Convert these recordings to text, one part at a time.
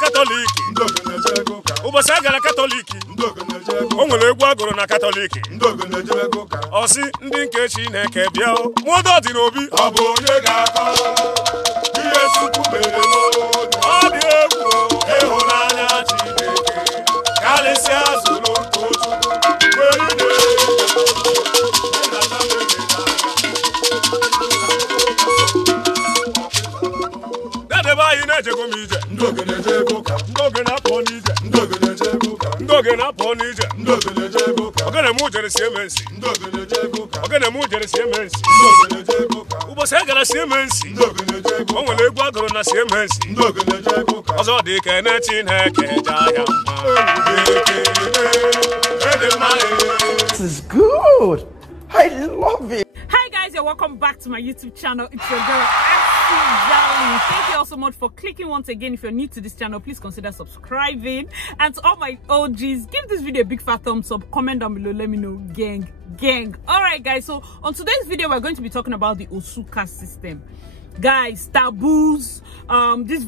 Catholic. Ubosagala Catholic. Onwere egwu agụrụ na Catholic. Osi ndị nke Chineke bịa. Mụọdọ dị n'obi. Ọ bụ onye ga-akọ ihe Chukwu mere n'obodo. Ọ dị egwu. Ịhụnanya Chineke karịsịa zuru nke Chukwu. Dadeba na-ejego m ije. Ndị ogene ejego ụka. Ndị ogene na-apụ n'ije. Ndị ogene ejego ụka. Ndị ogene na-apụ n'ije. Ndị ogene ejego ụka. Ogene mụ jere sie mensi. Ndị ogene ejego ụka. Ogene mụ jere sie mensi. Ndị ogene ejego ụka. Ụbọchị a gara sie mensi. Ndị ogene ejego O nwere egwu agụrụ na sie mensi. Ndị ogene ejego ụka. Ọzọ dị ka ene Chineke ja ya mma. This is good. I love it. Hi guys, you're welcome back to my YouTube channel. It's your girl Caste. Thank you all so much for clicking once again. If you're new to this channel, please consider subscribing. And to all my OGs, give this video a big fat thumbs up, comment down below, let me know, gang. All right guys, so on today's video we're going to be talking about the Osu caste system. Guys, taboos, this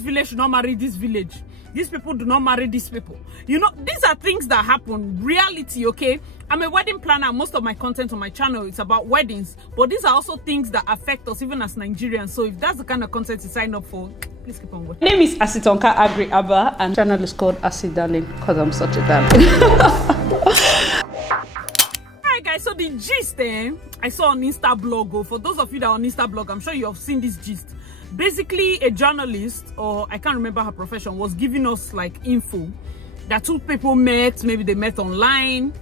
village should not marry this village. These people do not marry these people. You know, these are things that happen, reality, okay? I'm a wedding planner. Most of my content on my channel is about weddings. But these are also things that affect us even as Nigerians. So if that's the kind of content you sign up for, please keep on watching. My name is Asitonka Agri Abba and channel is called Asi Darling because I'm such a darling. Alright guys, so the gist I saw on Insta blog. For those of you that are on Insta blog, I'm sure you have seen this gist. Basically, a journalist, or I can't remember her profession, was giving us like info that two people met. Maybe they met online,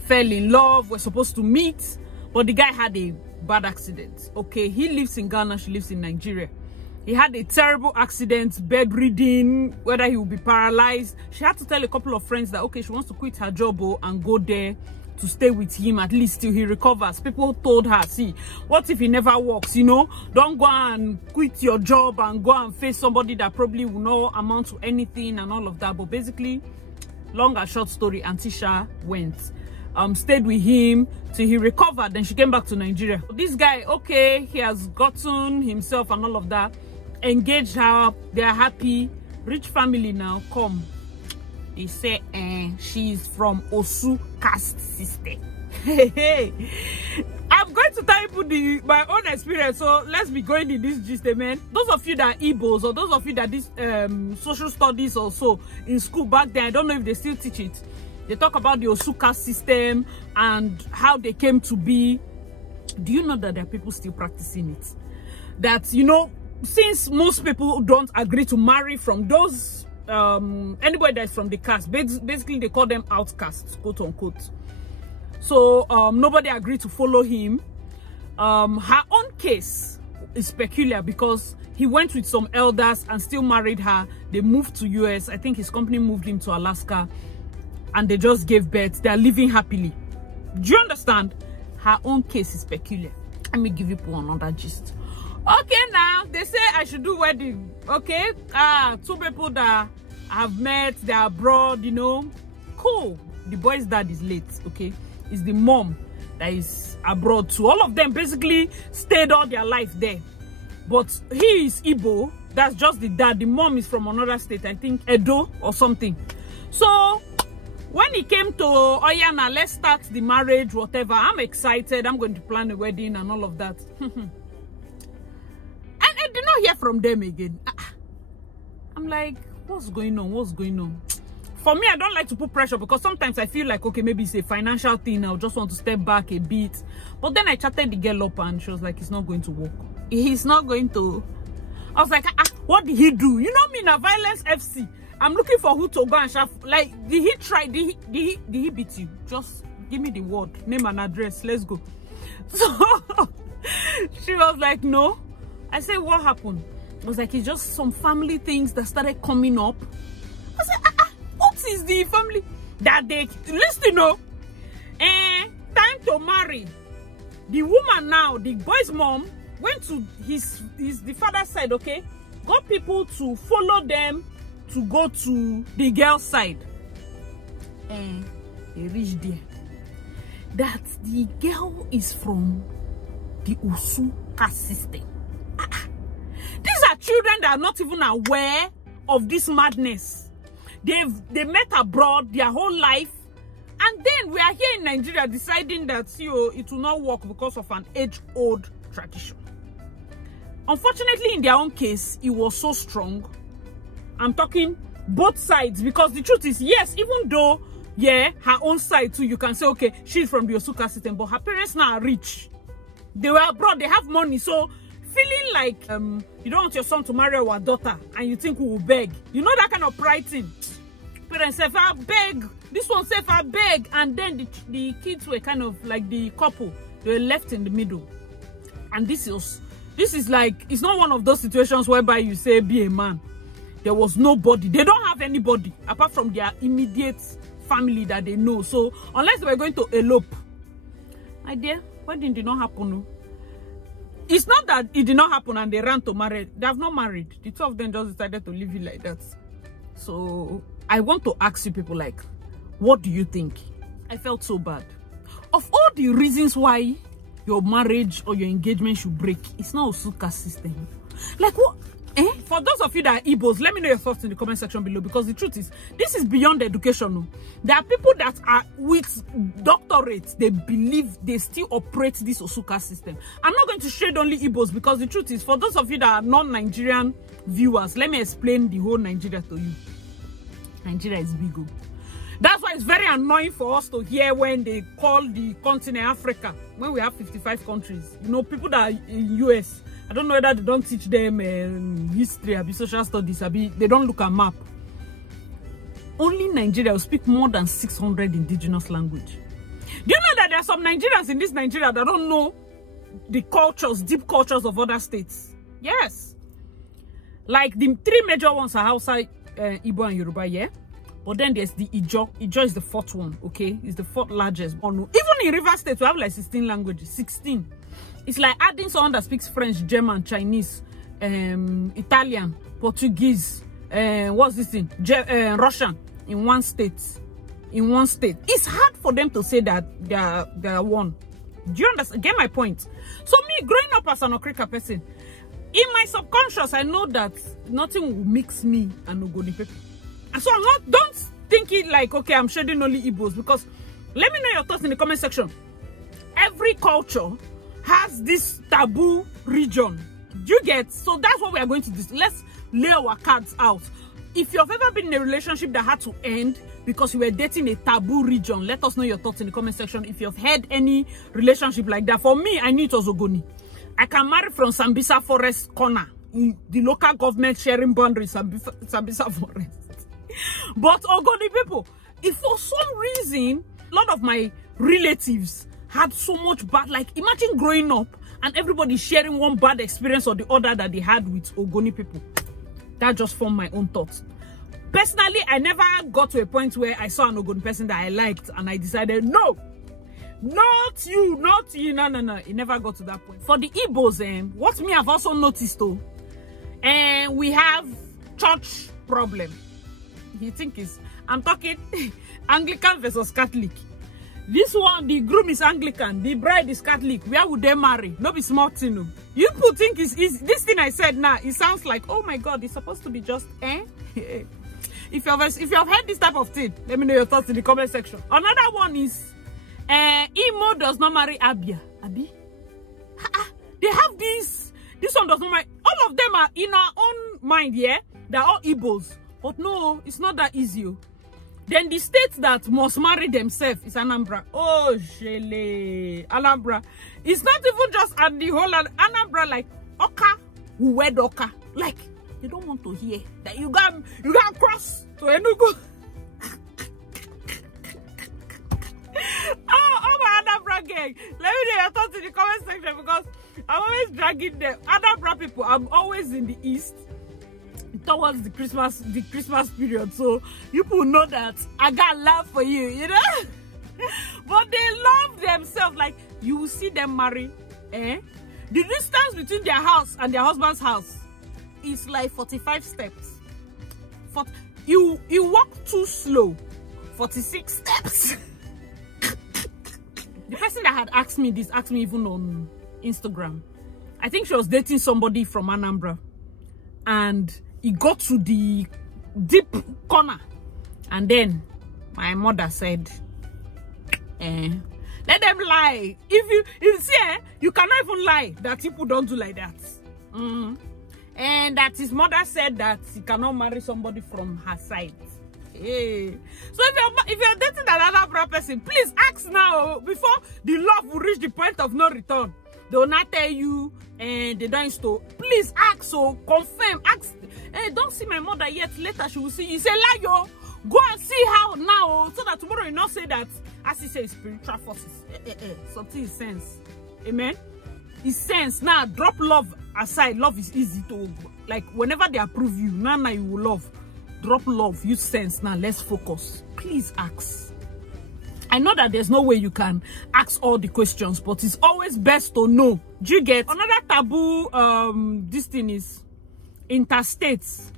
fell in love, were supposed to meet, but the guy had a bad accident. Okay, he lives in Ghana, she lives in Nigeria. He had a terrible accident, bedridden, whether he would be paralyzed. She had to tell a couple of friends that okay, she wants to quit her job and go there to stay with him at least till he recovers. People told her, see, what if he never works, you know? Don't go and quit your job and go and face somebody that probably will not amount to anything and all of that. But basically, long and short story, Antisha went, stayed with him till he recovered. Then she came back to Nigeria. This guy, okay, he has gotten himself and all of that, engaged her, they're happy, rich family now, come. They say she's from Osu caste system. I'm going to tell you my own experience, so let's be going in this gist, man. Those of you that are Igbos, or those of you that this social studies also in school back then, I don't know if they still teach it. They talk about the Osu caste system and how they came to be. Do you know that there are people still practicing it? That, you know, since most people don't agree to marry from those anybody that's from the caste, basically they call them outcasts, quote unquote. So nobody agreed to follow him. Her own case is peculiar because he went with some elders and still married her. They moved to US. I think his company moved him to Alaska and they just gave birth. They are living happily. Do you understand? Her own case is peculiar. Let me give you another gist. Okay, now they say I should do wedding. Okay, two people that have met, they're abroad, you know. Cool. The boy's dad is late. Okay, it's the mom that is abroad too. All of them basically stayed all their life there, but he is Igbo. That's just the dad. The mom is from another state, I think Edo or something. So when he came to Oyana, let's start the marriage, whatever. I'm excited. I'm going to plan a wedding and all of that. I did not hear from them again. I'm like, what's going on? What's going on? For me, I don't like to put pressure because sometimes I feel like, okay, maybe it's a financial thing. I just want to step back a bit. But then I chatted the girl up and she was like, it's not going to work. He's not going to. I was like, what did he do? You know me, na violence FC. I'm looking for who to go and shaft. Like, did he try? Did he beat you? Just give me the word, name and address. Let's go. So she was like, no. I said, what happened? I was like, it's just some family things that started coming up. I said, what is the family? That they, listen, no. Time to marry. The woman now, the boy's mom, went to the father's side, okay? Got people to follow them to go to the girl's side. And they reached there. That the girl is from the Osu caste system. These are children that are not even aware of this madness. They met abroad their whole life, and then we are here in Nigeria deciding that it will not work because of an age-old tradition. Unfortunately, in their own case, it was so strong. I'm talking both sides, because the truth is, yes, even though, yeah, her own side too, you can say, okay, she's from the Osuka system, but her parents now are rich. They were abroad, they have money, so feeling like you don't want your son to marry our daughter and you think we will beg. You know that kind of pride thing. Parents say, I beg. This one said, I beg. And then the kids were kind of like the couple. They were left in the middle. And this is like, it's not one of those situations whereby you say, be a man. There was nobody. They don't have anybody apart from their immediate family that they know. So unless they were going to elope. My dear, wedding did not happen. No? It's not that it did not happen and they ran to marry. They have not married. The two of them just decided to live it like that. So I want to ask you people, like, what do you think? I felt so bad. Of all the reasons why your marriage or your engagement should break, it's not Osuka system. Like what? For those of you that are Igbos, let me know your thoughts in the comment section below, because the truth is, this is beyond education. No? There are people that are with doctorates, they believe they still operate this Osuka system. I'm not going to shade only Igbos, because the truth is, for those of you that are non-Nigerian viewers, let me explain the whole Nigeria to you. Nigeria is big. That's why it's very annoying for us to hear when they call the continent Africa, when we have 55 countries. You know, people that are in US, I don't know whether they don't teach them history, social studies, they don't look at map. Only Nigeria will speak more than 600 indigenous language. Do you know that there are some Nigerians in this Nigeria that don't know the cultures, deep cultures of other states? Yes. Like the three major ones are Hausa, Igbo and Yoruba, yeah? But then there's the Ijo. Ijo is the fourth one, okay? It's the fourth largest. Even in River State, we have like 16 languages. 16. It's like adding someone that speaks French, German, Chinese, Italian, Portuguese, what's this thing? Russian in one state. In one state. It's hard for them to say that they are one. Do you understand? Get my point? So me, growing up as an Okrika person, in my subconscious, I know that nothing will mix me and Ogoni people. And so don't think it like, okay, I'm shading only Igbos, because let me know your thoughts in the comment section. Every culture has this taboo region. Do you get? So that's what we are going to do. Let's lay our cards out. If you've ever been in a relationship that had to end because you were dating a taboo region, let us know your thoughts in the comment section. If you've had any relationship like that. For me, I knew it was Ogoni. I can marry from Sambisa Forest corner in the local government sharing boundary, Sambisa Forest. But Ogoni people, if for some reason, a lot of my relatives had so much bad, like imagine growing up and everybody sharing one bad experience or the other that they had with Ogoni people. That just formed my own thoughts. Personally, I never got to a point where I saw an Ogoni person that I liked and I decided, no, not you, no. It never got to that point. For the Igbos, what me have also noticed though, we have church problem. You think is, I'm talking Anglican versus Catholic. This one, the groom is Anglican, the bride is Catholic. Where would they marry? No be smart thing. No. You people think is this thing I said now, it sounds like, oh my God, it's supposed to be just If you've heard this type of thing, let me know your thoughts in the comment section. Another one is Imo does not marry Abia. Abi? They have this one does not marry. All of them are in our own mind, yeah? They're all Igbos. But no, it's not that easy. Then the state that must marry themselves is Anambra. Oh, Shele. Anambra. It's not even just at the whole Anambra, like Oka, who wed Oka. Like, they don't want to hear that you got cross to Enugu. Oh, my Anambra gang. Let me know your thoughts in the comment section, because I'm always dragging them. Anambra people, I'm always in the east towards the Christmas period, so you people know that I got love for you, you know. But they love themselves. Like, you will see them marry, the distance between their house and their husband's house is like 45 steps. You walk too slow. 46 steps. The person that had asked me this asked me even on Instagram. I think she was dating somebody from Anambra, and he got to the deep corner. And then my mother said, let them lie. If you see, you cannot even lie that people don't do like that. And that his mother said that he cannot marry somebody from her side. Hey. So if you're dating another brown person, please ask now before the love will reach the point of no return. They will not tell you and they don't install. Please ask, so confirm. Ask. Hey, don't see my mother yet. Later she will see you. Say, lie, yo. Go and see how now, so that tomorrow you not say that, as he says, spiritual forces. Something is sense. Amen. It's sense. Now drop love aside. Love is easy to, like, whenever they approve you, now you will love. Drop love, use sense. Now let's focus. Please ask. I know that there's no way you can ask all the questions, but it's always best to know. Do you get? Another taboo this thing is interstates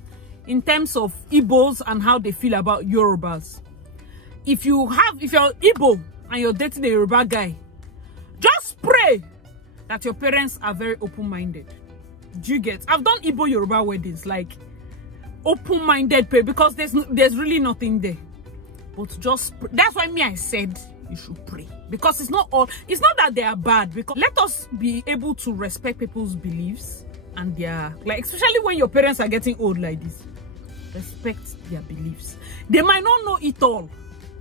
in terms of Igbos and how they feel about Yorubas. If you're Igbo and you're dating a Yoruba guy, just pray that your parents are very open-minded. Do you get? I've done Igbo Yoruba weddings, like open-minded prayer, because there's really nothing there. But just that's why I said you should pray, because it's not that they are bad, because let us be able to respect people's beliefs and their, like, especially when your parents are getting old like this, respect their beliefs. They might not know it all.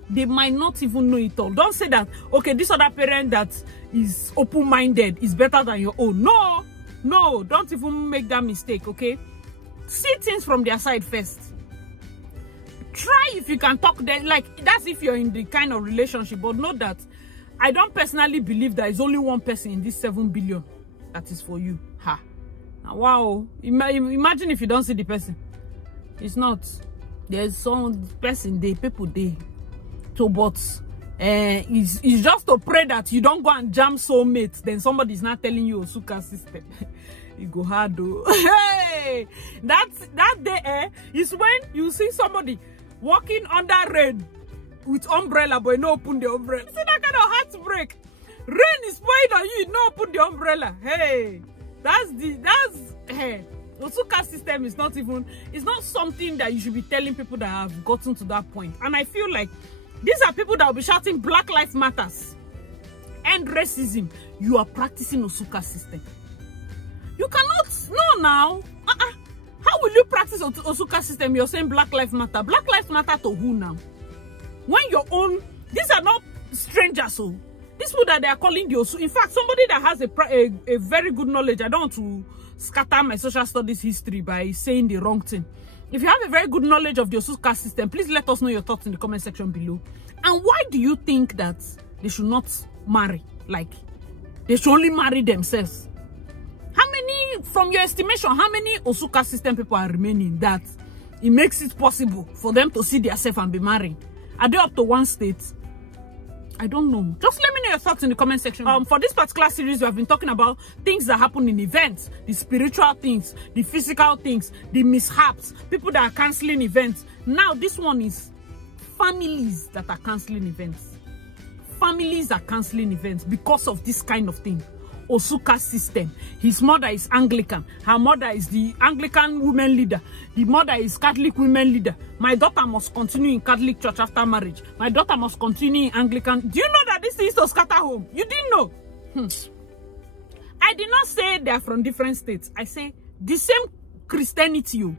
They might not even know it all. Don't say that, okay, this other parent that is open-minded is better than your own. No, don't even make that mistake, okay? See things from their side first. Try if you can talk them, like, that's if you're in the kind of relationship, but know that I don't personally believe there is only one person in this 7 billion that is for you. Ha. Now, wow. Imagine if you don't see the person. It's not. There's some person there, people there. So, but it's just to pray that you don't go and jam soulmates, then somebody's not telling you Osuka system. You go hard though. Hey, that day is when you see somebody walking under rain with umbrella, but you no open the umbrella. See that kind of heartbreak. Rain is pouring on you, you no open the umbrella. Hey, hey. Osuka system is not even, it's not something that you should be telling people that have gotten to that point. And I feel like these are people that will be shouting Black Lives Matters, end racism. You are practicing Osuka system. You cannot, no now. How will you practice Osuka system? You're saying Black Lives Matter. Black Lives Matter to who now? When your own, these are not strangers. So these people that they are calling the Osu. In fact, somebody that has a very good knowledge. I don't want to scatter my social studies history by saying the wrong thing. If you have a very good knowledge of the Osuka system, please let us know your thoughts in the comment section below. And why do you think that they should not marry? Like, they should only marry themselves? How many, from your estimation, how many Osuka system people are remaining that it makes it possible for them to see themselves and be married? Are they up to one state? I don't know. Just let me know your thoughts in the comment section. For this particular series, we have been talking about things that happen in events, the spiritual things, the physical things, the mishaps, people that are canceling events. Now, this one is families that are canceling events. Families are canceling events because of this kind of thing. Osuka system. His mother is Anglican. Her mother is the Anglican women leader. The mother is Catholic women leader. My daughter must continue in Catholic church after marriage. My daughter must continue in Anglican. Do you know that this is to scatter home? You didn't know. I did not say they are from different states. I say the same Christianity.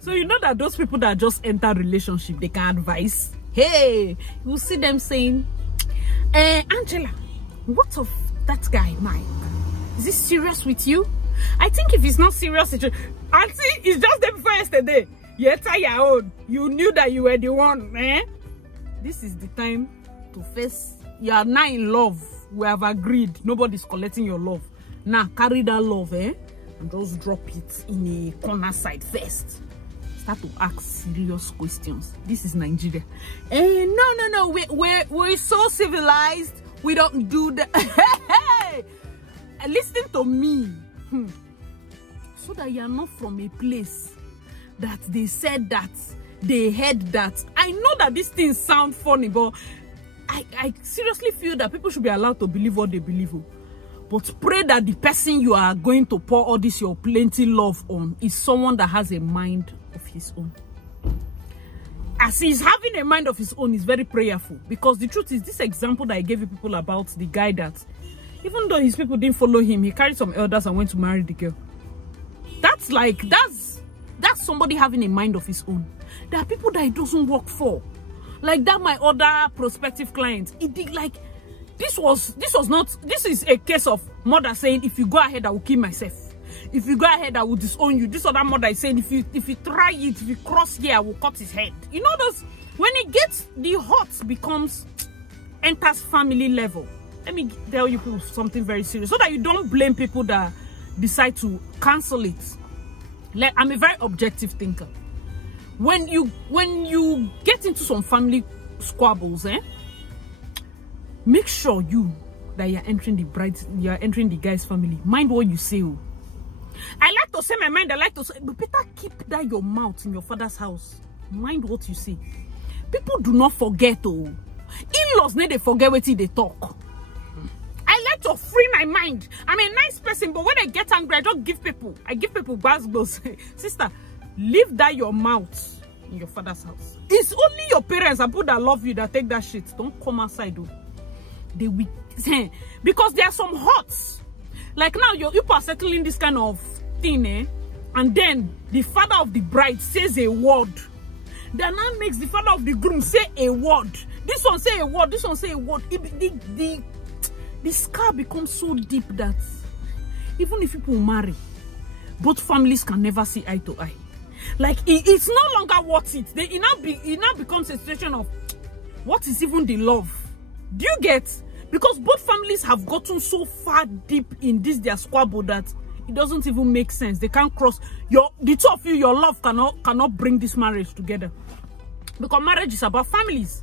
So you know that those people that just enter relationship, they can advise. Hey, you see them saying, Angela, what of that guy, Mike? Is he serious with you? I think if he's not serious, Auntie, it's just day before yesterday. You enter your own. You knew that you were the one, eh? This is the time to face. You are now in love. We have agreed. Nobody's collecting your love. Now carry that love, eh? And just drop it in a corner side first. Start to ask serious questions. This is Nigeria. No. We're so civilized. We don't do that. Hey, listen to me. So that you are not from a place that they said that, they heard that. I know that these things sound funny, but I seriously feel that people should be allowed to believe what they believe. But pray that the person you are going to pour all this your plenty love on is someone that has a mind of his own. as he's having a mind of his own, he's very prayerful. Because the truth is, this example that I gave you people about the guy that, even though his people didn't follow him, he carried some elders and went to marry the girl. That's like, that's somebody having a mind of his own. There are people that it doesn't work for. Like that, my other prospective client, it did like, this is a case of mother saying, if you go ahead, I will kill myself. If you go ahead, I will disown you. This other mother is saying, if you try it, if you cross here, I will cut his head. You know those, when it gets, the hot enters family level. Let me tell you people something very serious, so that you don't blame people that decide to cancel it. I'm a very objective thinker. When you get into some family squabbles, make sure that you're entering the guy's family. Mind what you say. I like to say my mind, I like to say, but better keep that your mouth in your father's house. Mind what you say. People do not forget, in-laws need they forget what they talk. I like to free my mind. I'm a nice person, but when I get angry, I give people basketballs. Sister, leave that your mouth in your father's house. It's only your parents and people that love you that take that shit. Don't come outside, They will, because there are some hots. Like now, you people are settling this kind of thing, and then the father of the bride says a word. That now makes the father of the groom say a word. This one say a word, this one say a word. The scar becomes so deep that even if people marry, both families can never see eye to eye. Like it's no longer worth it. It now becomes a situation of what is even the love? Do you get? Because both families have gotten so far deep in this their squabble that it doesn't even make sense. They can't cross the two of you. Your love cannot bring this marriage together, because marriage is about families.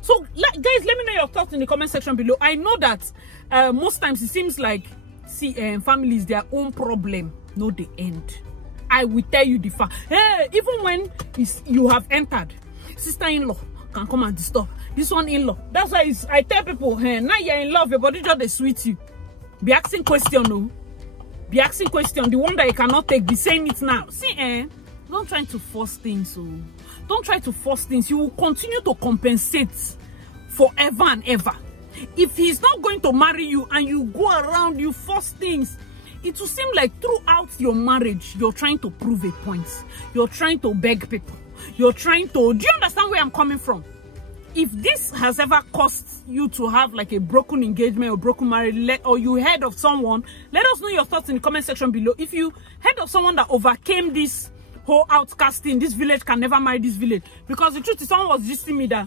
So guys, let me know your thoughts in the comment section below. I know that most times it seems like families their own problem, not the end. I will tell you the fact. Hey, even when you have entered, sister-in-law can come and disturb this one in-law. That's why I tell people, hey, now you're in love, your body just they sweet you. Be asking question, no. Be asking question. The one that you cannot take, be saying it now. See, don't try to force things. Don't try to force things. You will continue to compensate forever and ever. If he's not going to marry you and you go around, you force things, it will seem like throughout your marriage, you're trying to prove a point. You're trying to beg people. You're trying to... Do you understand where I'm coming from? If this has ever caused you to have like a broken engagement or broken marriage, or you heard of someone, let us know your thoughts in the comment section below. If you heard of someone that overcame this whole outcasting, this village can never marry this village. Because the truth is, someone was gisting me that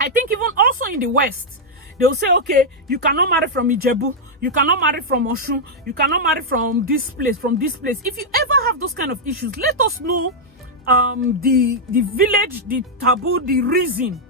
I think even also in the West, they will say, okay, you cannot marry from Ijebu, you cannot marry from Oshun, you cannot marry from this place, from this place. If you ever have those kind of issues, let us know the village, the taboo, the reason.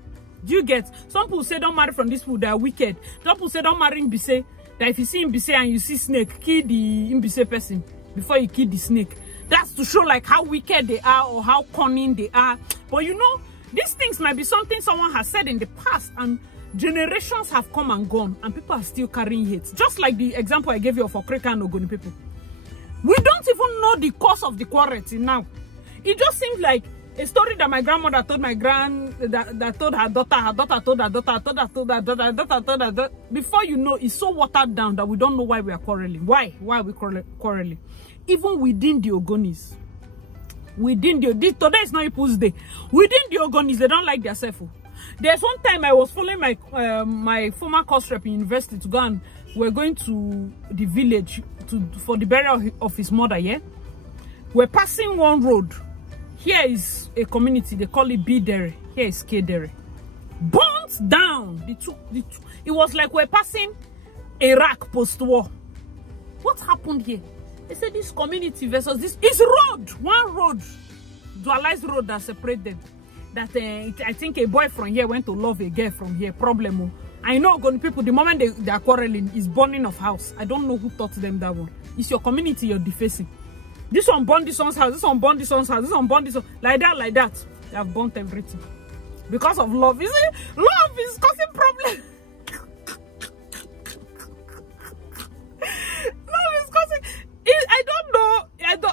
Do you get? Some people say don't marry from this people, they are wicked. Some people say don't marry Mbise, that if you see Mbise and you see snake, kill the Mbise person before you kill the snake. That's to show like how wicked they are or how cunning they are. But you know, these things might be something someone has said in the past, and generations have come and gone, and people are still carrying hate. Just like the example I gave you of Okreka and Ogoni people. We don't even know the cause of the quarrel till now. It just seems like a story that my grandmother told that told her daughter told her daughter. Before you know, it's so watered down that we don't know why we are quarreling. Why are we quarreling? Even within the Ogonis. Today is not People's Day. Within the Ogonis, they don't like themselves. There's one time I was following my my former course rep in university to go, and we're going to the village for the burial of his mother. Yeah, we're passing one road. Here is a community, they call it Bidere. Here is Kedere. Burnt down. It was like we're passing Iraq post-war. What happened here? They said this community versus this is road. One road. Dualized road that separate them. That I think a boy from here went to love a girl from here. Problem. I know Ogoni people, the moment they are quarreling is burning of house. I don't know who taught them that one. It's your community you're defacing. This one burn this one's house, this one burn this one's house, this one burn this one. Like that. They have burnt everything. Because of love. You see, love is causing problems. Love is causing...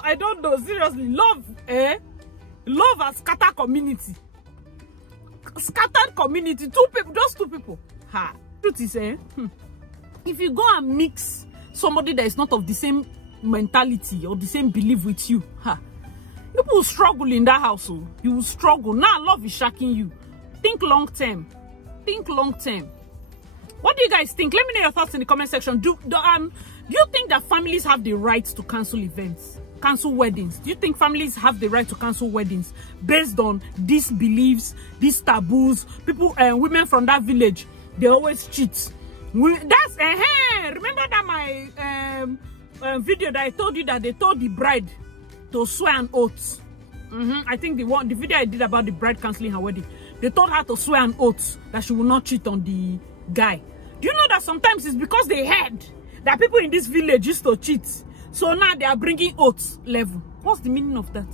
I don't know. Seriously. Love has scattered community. scattered community. 2 people, just 2 people. Ha. Truth is, if you go and mix somebody that is not of the same mentality or the same belief with you, you will struggle in that household. You will struggle. Now love is shocking you. Think long term. Think long term. What do you guys think? Let me know your thoughts in the comment section. Do you think that families have the right to cancel events, cancel weddings? Do you think families have the right to cancel weddings based on these beliefs, these taboos? People, women from that village, they always cheat. That's remember that my video that I told you that they told the bride to swear an oath. I think the video I did about the bride canceling her wedding, they told her to swear an oath that she will not cheat on the guy. Do you know that sometimes it's because they heard that people in this village used to cheat, so now they are bringing oaths level? What's the meaning of that?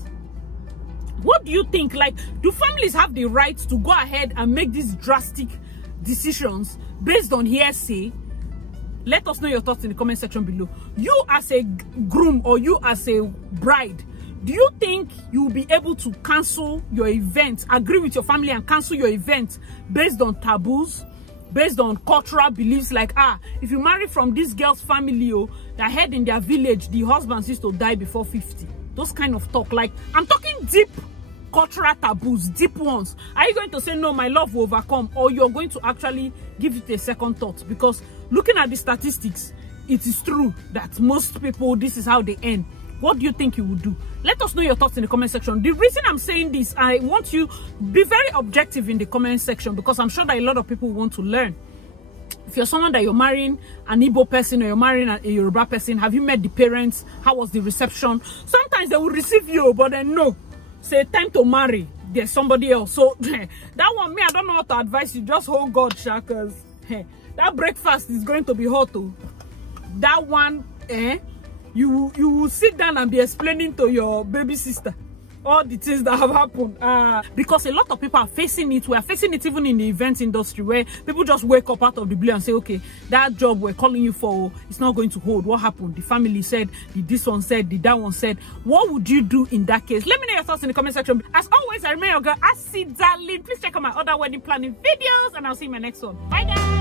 What do you think? Like, do families have the right to go ahead and make these drastic decisions based on hearsay? Let us know your thoughts in the comment section below. You as a groom or you as a bride, do you think you will be able to cancel your event, agree with your family and cancel your event based on taboos, based on cultural beliefs? Like, if you marry from this girl's family, that head in their village, the husbands used to die before 50. Those kind of talk. Like, I'm talking deep cultural taboos, deep ones. Are you going to say, no, my love will overcome? Or you're going to actually give it a second thought? Because looking at the statistics, it is true that most people, this is how they end. What do you think you would do? Let us know your thoughts in the comment section. The reason I'm saying this, I want you to be very objective in the comment section, because I'm sure that a lot of people want to learn. If you're someone that you're marrying an Igbo person or you're marrying a Yoruba person, have you met the parents? How was the reception? Sometimes they will receive you, but then no, say time to marry, there's somebody else. So that one, me, I don't know how to advise you. Just hold God, Shakas. That breakfast is going to be hot too. That one, you will sit down and be explaining to your baby sister all the things that have happened, because a lot of people are facing it. We are facing it even in the event industry, where people just wake up out of the blue and say, okay, that job we're calling you for, it's not going to hold. What happened? The family said, this one said, that one said. What would you do in that case? Let me know your thoughts in the comment section. As always, I remain your girl, Acid Darling. Please check out my other wedding planning videos, and I'll see you in my next one. Bye guys.